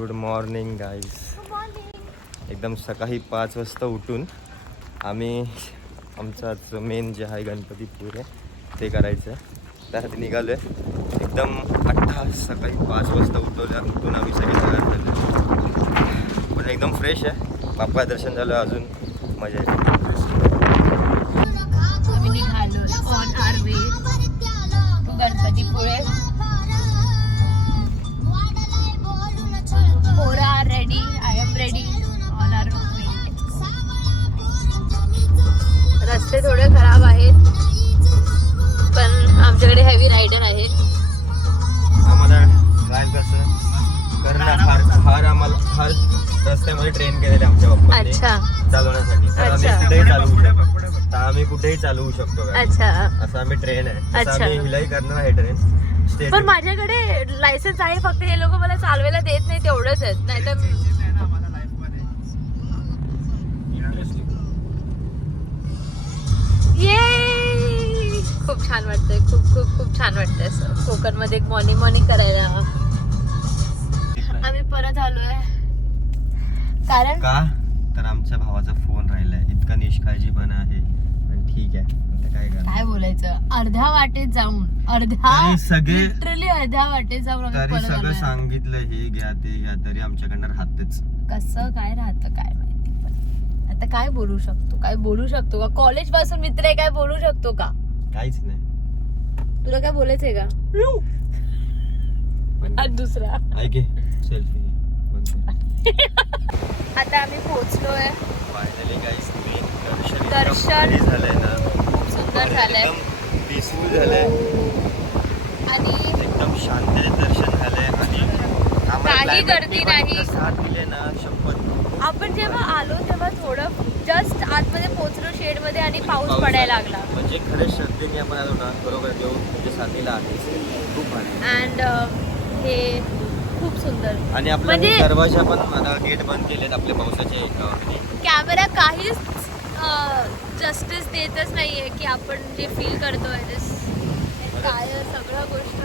Good morning guys. एकदम सकाळी 5 वाजता उठून आम्ही आमचा मेन जे आहे गणपतीपुळे ते करायचं आहे. त्यासाठी निघालो आहे. एकदम 8 सकाळी 5 वाजता उठून आम्ही सगळे तयार झालो. पण एकदम फ्रेश आहे. बाप्पा दर्शन झालं, अजून मजा येते. आम्ही निघालो on our way to Ganpatipule. पोरा are ready, I am ready on our way. रस्ते थोडे खराब आहेत पण आमच्याकडे हेवी रायडर आहेत. आम्हाला ट्रायल कसं करणं फार आम्हाला हर रस्त्यामध्ये ट्रेन केलेले आमच्या बाप्पाने चालवण्यासाठी. तर आम्ही कुठेही चालवू शकतो. अच्छा, असं आम्ही ट्रेन आहे, असं आम्ही हिलाही करणार आहे ट्रेन. पण माझ्याकडे लायसन्स आहे, फक्त हे लोक मला चालवायला देत नाही, तेवढंच आहे. नाही तर ये खूप छान वाटतंय. खूप खूप खूप छान वाटतंय असं कोकणमध्ये एक मॉर्निंग करायला. आम्ही परत आलोय कारण का तर आमच्या भावाचा फोन राहिलाय. इतका निष्काळजीपणा आहे, पण ठीक आहे. आता काय बोलायचं, अर्ध्या वाटेत जाऊन लिटरली अर्ध्या वाटेत जाऊन तरी सगळं सांगितलं, हे घ्या ते घ्या, तरी आमच्याकडनं राहतेच. कसं काय राहतं काय माहिती. पण आता काय बोलू शकतो का? कॉलेज पासून मित्र आहे, काय बोलू शकतो का? काहीच नाही. तुला काय बोलायचंय का? दुसरा ऐके सेल्फी आता आम्ही पोहोचलोय. फायनली गाईस, दर्शन झालंय ना, खूप सुंदर झालंय एकदम पीसफुल झालंय आणि एकदम शांततेत दर्शन झालंय. आणि काही गर्दी नाही. साथ दिले ना, शपथ. आपण जेव्हा आलो तेव्हा थोडं जस्ट आतमध्ये पोहोचलो शेड मध्ये आणि पाऊस पडायला लागला. म्हणजे खरे श्रद्धेने आपण आलो ना, बरोबर देऊ म्हणजे साथीला आहे. खूप भारी. अँड हे खूप सुंदर. आणि आपला म्हणजे दरवाजा पण गेट बंद केलेत आपल्या पावसाचे. कॅमेरा काहीच जस्टिस देतच नाहीये की आपण जे फील करतोय काय सगळं गोष्ट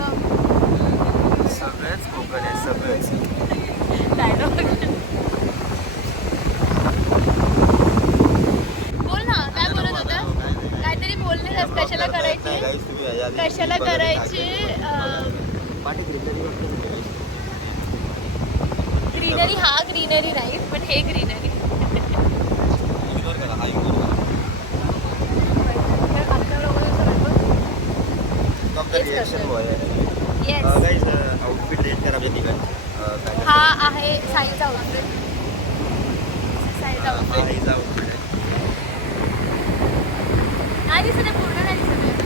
सगळंच कोकण आहे, सगळंच. बोल ना, काय बोलत होता? काहीतरी बोलले, कशाला करायची ग्रीनरी. हा ग्रीनरी नाही, पण हे ग्रीनरी. हा आहे साईचा आउटफिट. नाही दिसत, पूर्ण नाही दिसत.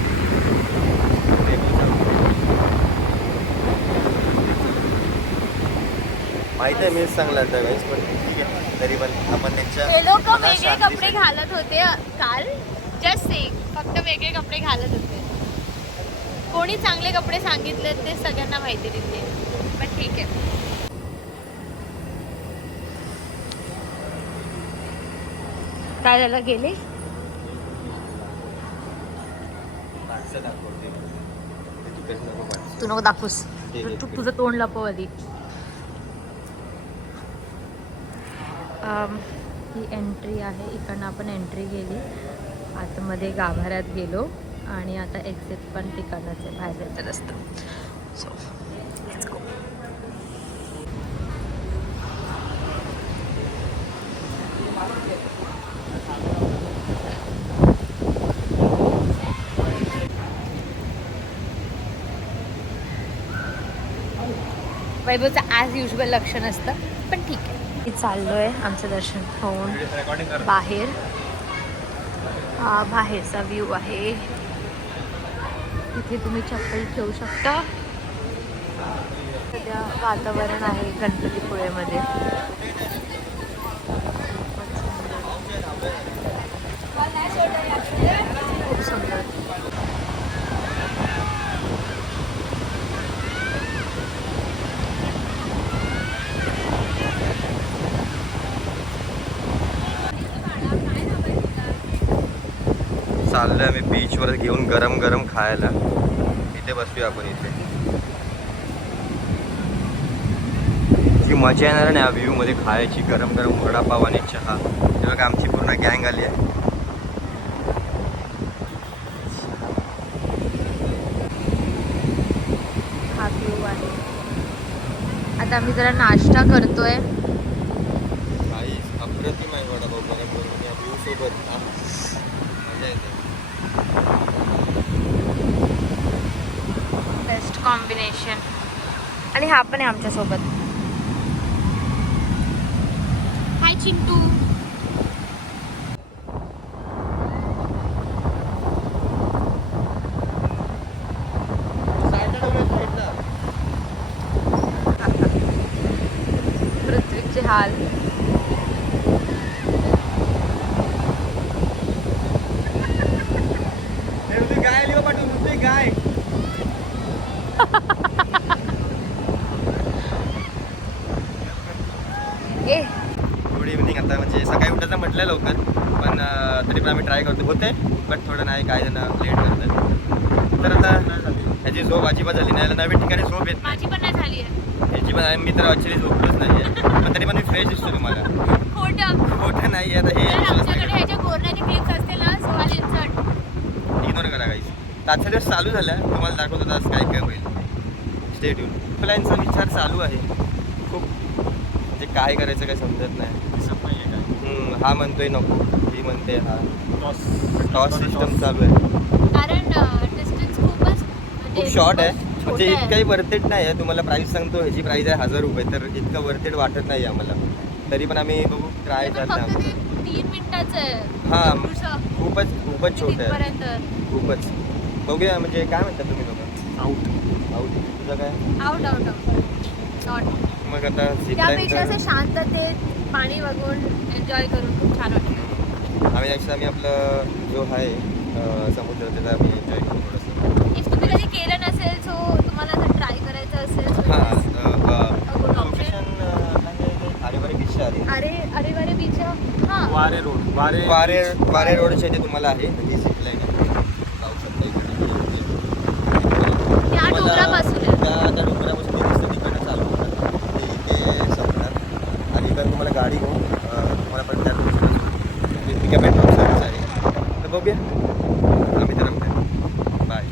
माहित आहे, मीच चांगला होता गाईस, पण ठीक आहे. तरी पण आपण त्यांच्या हे लोक वेगळे कपडे घालत होते काल. जस्ट से फक्त वेगळे कपडे घालत होते. कोणी चांगले कपडे सांगितले ते सगळ्यांना माहिती तिथे, पण ठीक आहे. काय झालं, गेले? तू नको दाखवूस, तुझं तोंड लपव आधी. ही एंट्री आहे, इकडनं आपण एंट्री केली, आतमध्ये गाभाऱ्यात गेलो आणि आता एक्झिट पण तिकडनंच आहे, बाहेर जायचं रस्ता. So let's go. वैभवचं ॲज युजल लक्ष नसतं, पण ठीक आहे. चाललोय आमचं दर्शन होऊन बाहेर. हा बाहेरचा व्ह्यू आहे. इथे तुम्ही चप्पल ठेवू शकता. सध्या वातावरण आहे गणपतीपुळेमध्ये. खूप सुंदर. चाललोय आम्ही बीचवर घेऊन गरम गरम खायला. इथे बसूया आपण. इथे जी मजा येणार नाही व्ह्यू मध्ये खायची, गरम गरम वडापाव आणि चहा. हे बघा आमची पूर्ण गँग आली आहे. हा व्ह्यू आहे. आता आम्ही जरा नाश्ता करतोय. अप्रतिम आहे वडापाव गरम गरम या व्ह्यू सोबत. मजा येते. Best combination. आणि हा पण आहे आमच्यासोबत. हाय चिंटू. पृथ्वीचे हाल. गाय लिओ पाठवून गाय. Good evening. आता म्हणजे सकाळी उठायचं म्हटलं लवकर, पण तरी पण आम्ही ट्राय करतो. होते बट थोडं नाही, काय जण लेट करतात. तर आता ह्याची झोप अजिबात झाली नाही. याला नवीन ठिकाणी झोप येत माझी पण नाही झाली आहे. ह्याची पण मी तर ॲक्च्युली झोपलोच नाही आहे, पण तरी पण मी फ्रेश दिसतो तुम्हाला. खोटं नाही आता हे आमच्याकडे ह्याच्या कोरोनाची क्लिप्स असते ना, सोळा इन्सर्ट इग्नोर करा काहीच. आजचा दिवस चालू झाला, तुम्हाला दाखवतो आज काय काय होईल. Stay tune. प्लॅनचा विचार चालू आहे खूप, म्हणजे काय करायचं काय समजत नाही. हा म्हणतोय नको, ही म्हणते हा. टॉस सिस्टम चालू आहे. कारण डिस्टन्स खूप शॉर्ट आहे, म्हणजे इतकाही वर्थेट नाही आहे. तुम्हाला प्राईस सांगतो, ह्याची प्राईस आहे 1000 रुपये, तर इतकं वर्थेट वाटत नाही आम्हाला. तरी पण आम्ही बघू, ट्राय करतो. 3 मिनिटाचं आहे. हां, खूपच छोटं आहे, खूपच. बघूया, म्हणजे काय म्हणतात तुम्ही लोक? आउट. तुझं काय? आउट. मग आता त्यापेक्षा असं शांततेत पाणी बघून एन्जॉय करून खूप छान वाटतं. आम्ही आपलं जो आहे समुद्र, त्याचा आम्ही एन्जॉय करू थोडंसं. इफ तुम्ही कधी केलं नसेल, सो तुम्हाला जर ट्राय करायचं असेल, लोकेशन आरेवारे बीच आली. अरे बीच. हां, वारे रोडच्या इथे तुम्हाला आहे. त्या डोंगरापासून त्या डोंगरापासून ते दिसतं, तिकडनं चालू होतात ते संपणार. आणि जर तुम्हाला गाडी घेऊन तुम्हाला पण त्या पिकअप अँड ड्रॉप सर्विस आहे. तर बघूया, आम्ही तर रमतोय. Bye.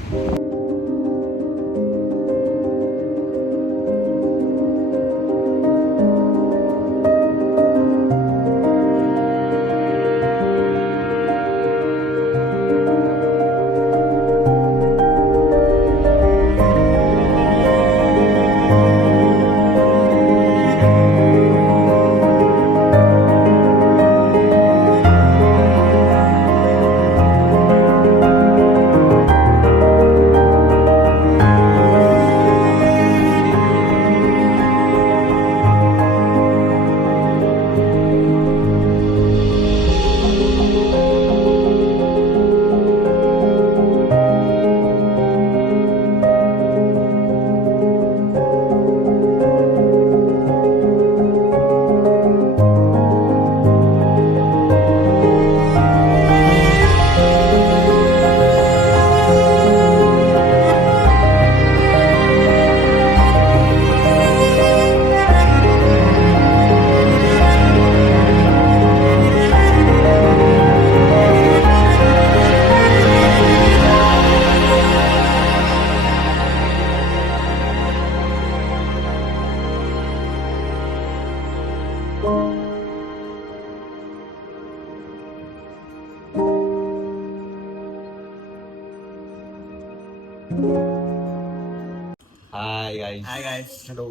Hi guys. Hello.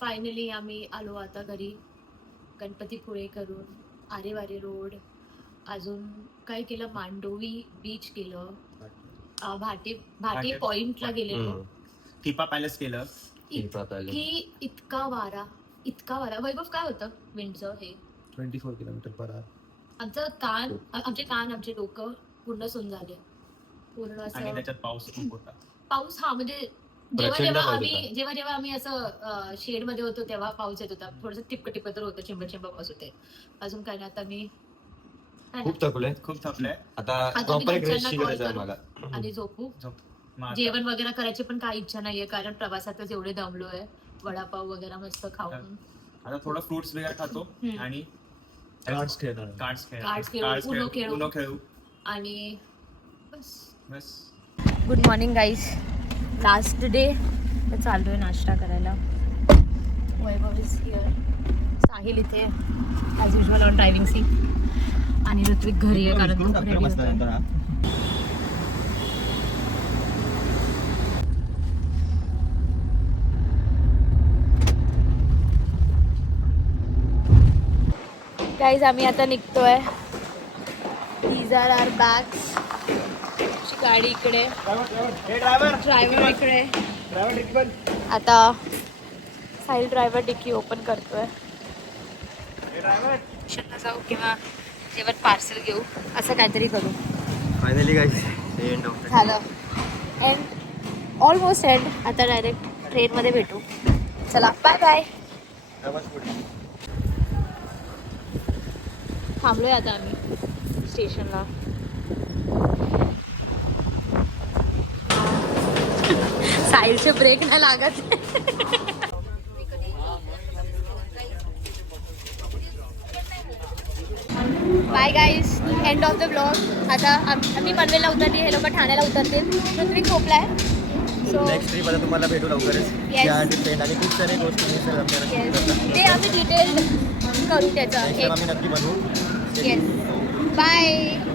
Finally आम्ही आलो आता घरी. गणपतीपुळे करून आरेवारे रोड, अजून काय केलं, मांडोवी बीच केलं, भाटे पॉइंटला गेलेलो, टिपा पॅलेस केलं. इतका वारा. वैभव, काय होतं विंडचं हे? 24 किलोमीटर पर आवर. आमचे कान आमचे डोकं पूर्ण सुन झाले पूर्ण असं. आणि त्याच्यात पाऊस खूप होता. पाऊस, हा म्हणजे जेव्हा आम्ही असं शेड मध्ये होतो तेव्हा पाऊस येत होता. थोडस टिपक तर होतं, चिंब पाऊस होते. अजून काय नाही. आता मी खूप थकलोय. आता प्रॉपर एक रेस्टची गरज आहे मला. आणि झोपू. जेवण वगैरे करायची पण काही इच्छा नाहीये, कारण प्रवासातच एवढे दमलोय. वडापाव वगैरे मस्त खाऊन. आता थोडं फ्रुट्स वगैरे खातो आणि कार्ड्स खेळणार. कार्ड्स Cards खेळू, Uno खेळू. उनो खेळू आणि बस. बस. Good morning guys. Last day चाललोय नाश्ता करायला. Vaibhav is here. साहिल इथे as usual on driving seat आणि ऋत्विक घरी आहे कारण तो रेडी होता. गाईज आम्ही आता निघतोय. These are are bags. गाडी इकडे, ड्रायव्हर इकडे. आता साहिल ड्रायव्हर डिक्की ओपन करतोय. ट्युशनला जाऊ किंवा जेवण पार्सल घेऊ असं काहीतरी करू. फायनली गाईस एंड ऑफ झालं एंड ऑलमोस्ट एंड. आता डायरेक्ट ट्रेनमध्ये भेटू. चला बाय बाय. थांबलोय आता आम्ही स्टेशनला. साहिलचे ब्रेक नाही लागत. Bye guys. End of the blog. आता आम्ही पनवेलला उतरली, हे लोक ठाण्याला उतरतील. ऋत्विक झोपलाय. सो नेक्स्ट ट्रिप आता तुम्हाला भेटू लवकरच. Yes. या ट्रेन आणि खूप सारे गोष्टी मिळतील आपल्याला. येस ते आम्ही डिटेल करू त्याचं. नेक्स्ट टाइम आम्ही नक्की बनवू. Yes bye.